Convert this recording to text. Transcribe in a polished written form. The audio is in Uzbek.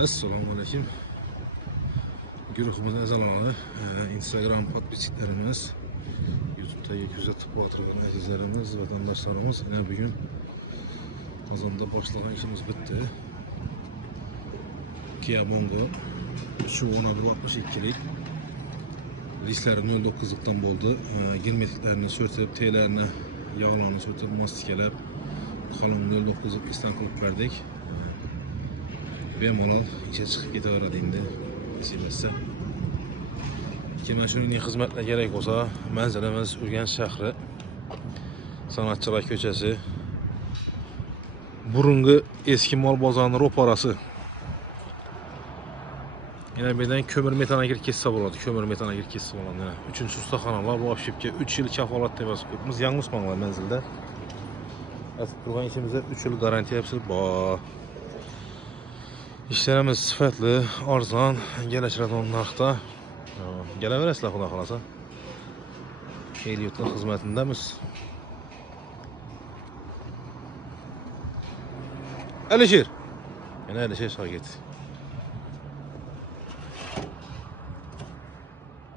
Assalomu alaykum. Guruhimiz a'zolari, Instagram podpischilarimiz, YouTube'dagi kuzatib o'tirgan azizlarimiz, vatandoshlarimiz, yana bugun Qozonda boshlagan ishimiz bitti. Kia Mongo şu 6162'lik lisleri 09'luktan bo'ldi. Girmetiklerini sürtüp, T'lerini, yağlarını sürtüp, mastikelep, kalın 09'luk istan kılıp verdik. Bemalol işe chiqib ketaveradi endi nasib etsa. Kimga shuningdek xizmatlar kerak bo'lsa, manzilimiz Urganch shahri, San'atchilar ko'chasi, burungi eski mol bozorining ro'parasi. Yana bu yerdan ko'mir metanagir kessa bo'ladi, ko'mir metanagir kessa bo'ladi. 3-ustaxonalar bu opshipga 3 yil kafolatda emas. Biz yanglishmanglar manzilda. Asl turgan ishimizda 3 yil garantiyasi bor. İşlerimiz sıfatlı, arzon, kelishadigan narxda. Kelaverasizlar xudo xolasa. El yurtlar xizmatindamiz. Alisher. Yana Alisher shogirt.